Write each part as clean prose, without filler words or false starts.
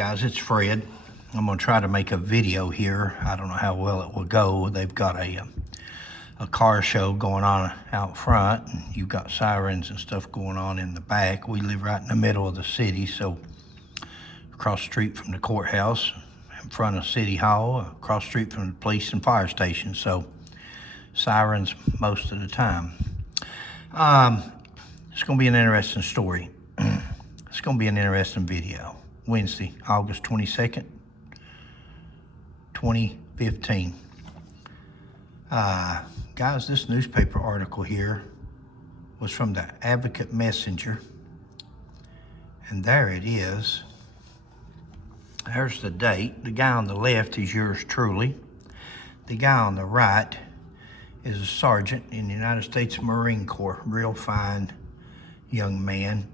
Guys, it's Fred. I'm gonna try to make a video here. I don't know how well it will go. They've got a car show going on out front, and you've got sirens and stuff going on in the back. We live right in the middle of the city, so across the street from the courthouse, in front of City Hall, across the street from the police and fire station, so sirens most of the time. It's gonna be an interesting story. It's gonna be an interesting video. Wednesday, August 22nd, 2015. Guys, this newspaper article here was from the Advocate Messenger. And there it is. There's the date. The guy on the left is yours truly. The guy on the right is a sergeant in the United States Marine Corps. Real fine young man,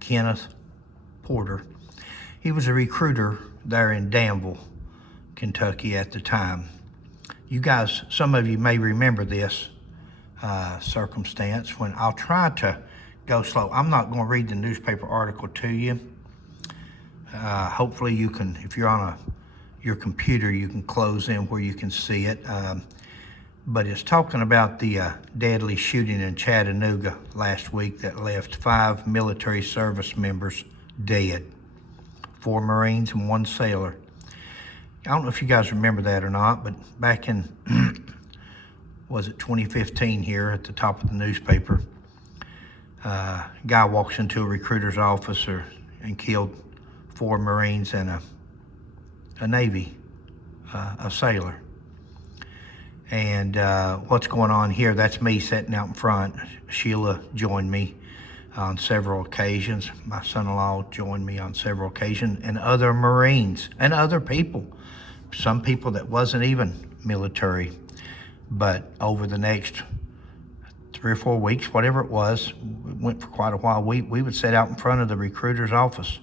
Kenneth Porter. He was a recruiter there in Danville, Kentucky at the time. You guys, some of you may remember this circumstance when I'll try to go slow. I'm not going to read the newspaper article to you. Hopefully you can, if you're on your computer, you can close in where you can see it. But it's talking about the deadly shooting in Chattanooga last week that left 5 military service members dead. 4 Marines and 1 sailor. I don't know if you guys remember that or not, but back in, was it 2015 here at the top of the newspaper, a guy walks into a recruiter's office and killed 4 Marines and a Navy, a sailor. And what's going on here, that's me sitting out in front. Sheila joined me on several occasions. My son-in-law joined me on several occasions, and other Marines and other people. Some people that wasn't even military. But over the next 3 or 4 weeks, whatever it was, it went for quite a while, we would sit out in front of the recruiter's office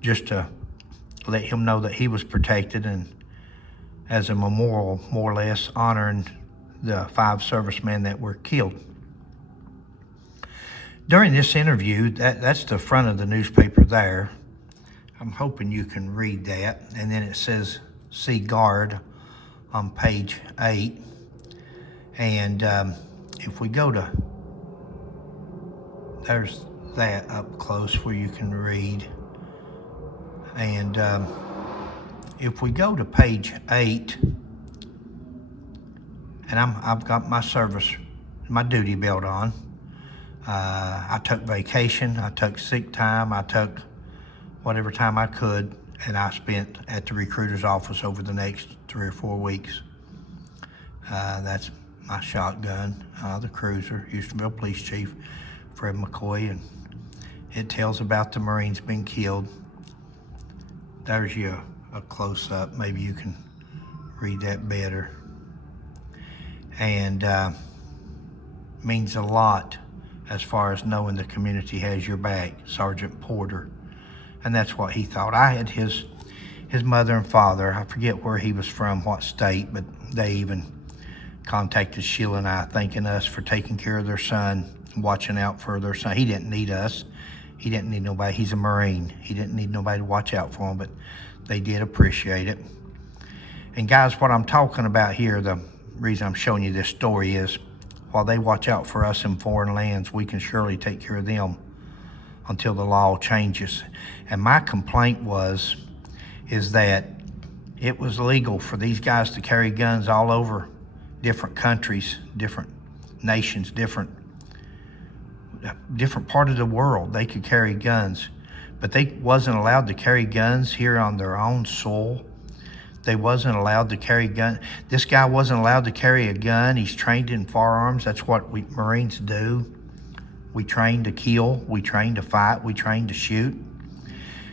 just to let him know that he was protected, and as a memorial, more or less, honoring the 5 servicemen that were killed. During this interview, that's the front of the newspaper there. I'm hoping you can read that. And then it says, see guard on page 8. And if we go to, there's that up close where you can read. And if we go to page 8, and I've got my service, my duty belt on. I took vacation, I took sick time, I took whatever time I could, and I spent at the recruiter's office over the next 3 or 4 weeks. That's my shotgun, the Cruiser, Houstonville Police Chief, Fred McCoy, and it tells about the Marines being killed. There's you a close-up, maybe you can read that better. And means a lot as far as knowing the community has your back, Sergeant Porter. And that's what he thought. I had his mother and father, I forget where he was from, what state, but they even contacted Sheila and I, thanking us for taking care of their son, watching out for their son. He didn't need us. He didn't need nobody. He's a Marine. He didn't need nobody to watch out for him, but they did appreciate it. And guys, what I'm talking about here, the reason I'm showing you this story is, while they watch out for us in foreign lands, we can surely take care of them until the law changes. And my complaint is that it was legal for these guys to carry guns all over different countries, different nations, different part of the world. They could carry guns, but they wasn't allowed to carry guns here on their own soil. They wasn't allowed to carry gun. This guy wasn't allowed to carry a gun. He's trained in firearms. That's what we Marines do. We train to kill, we train to fight, we train to shoot.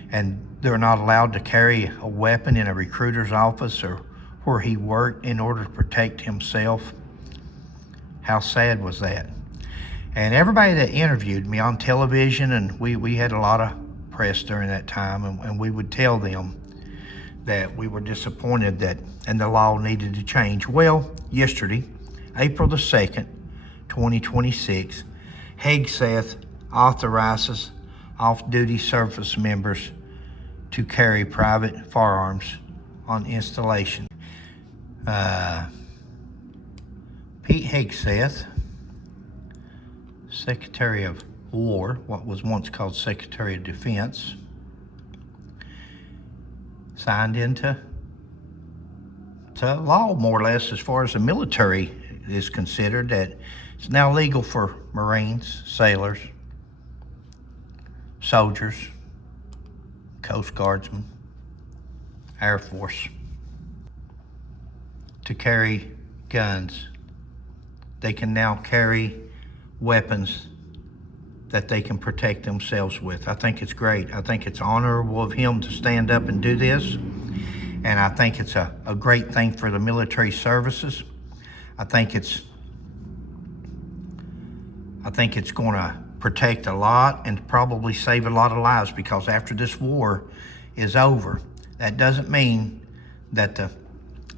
And they're not allowed to carry a weapon in a recruiter's office or where he worked in order to protect himself. How sad was that? And everybody that interviewed me on television, and we had a lot of press during that time, and we would tell them that we were disappointed that, and the law needed to change. Well, yesterday, April the 2nd, 2026, Hegseth authorizes off-duty service members to carry private firearms on installation. Pete Hegseth, Secretary of War, what was once called Secretary of Defense, signed into law, more or less, as far as the military is considered, that it's now legal for Marines, sailors, soldiers, Coast Guardsmen, Air Force to carry guns. They can now carry weapons that they can protect themselves with. I think it's great. I think it's honorable of him to stand up and do this. And I think it's a great thing for the military services. I think it's going to protect a lot and probably save a lot of lives, because after this war is over, that doesn't mean that the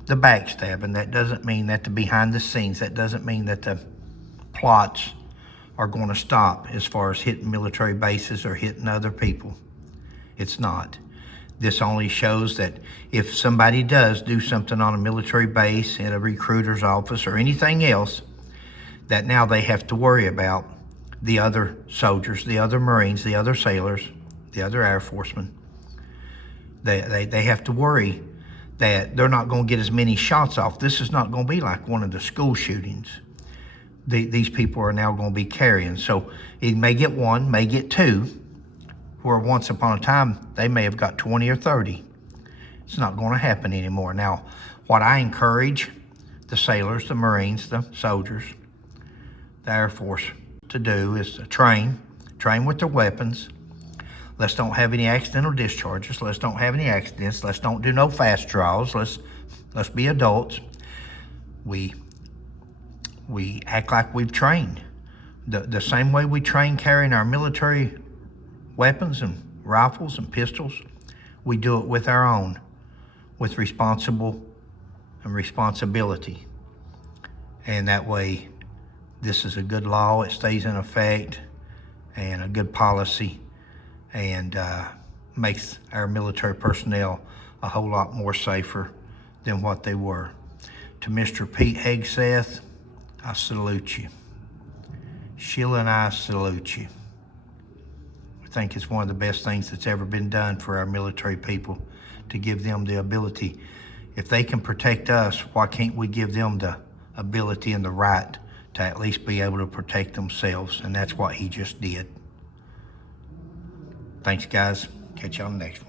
backstabbing, that doesn't mean that the behind the scenes, that doesn't mean that the plots are going to stop as far as hitting military bases or hitting other people. It's not. This only shows that if somebody does do something on a military base, in a recruiter's office, or anything else, that now they have to worry about the other soldiers, the other Marines, the other sailors, the other Air Forcemen. They have to worry that they're not going to get as many shots off. This is not going to be like one of the school shootings. These people are now going to be carrying. So it may get one, may get two, where once upon a time they may have got 20 or 30. It's not going to happen anymore. Now, what I encourage the sailors, the Marines, the soldiers, the Air Force to do is to train with their weapons. Let's don't have any accidental discharges. Let's don't have any accidents. Let's don't do no fast draws. Let's be adults. We act like we've trained. The same way we train carrying our military weapons and rifles and pistols, we do it with our own, with responsibility. And that way, this is a good law. It stays in effect, and a good policy, and makes our military personnel a whole lot more safer than what they were. To Mr. Pete Hegseth, I salute you. Sheila and I salute you. I think it's one of the best things that's ever been done for our military people, to give them the ability. If they can protect us, why can't we give them the ability and the right to at least be able to protect themselves? And that's what he just did. Thanks, guys. Catch you on the next one.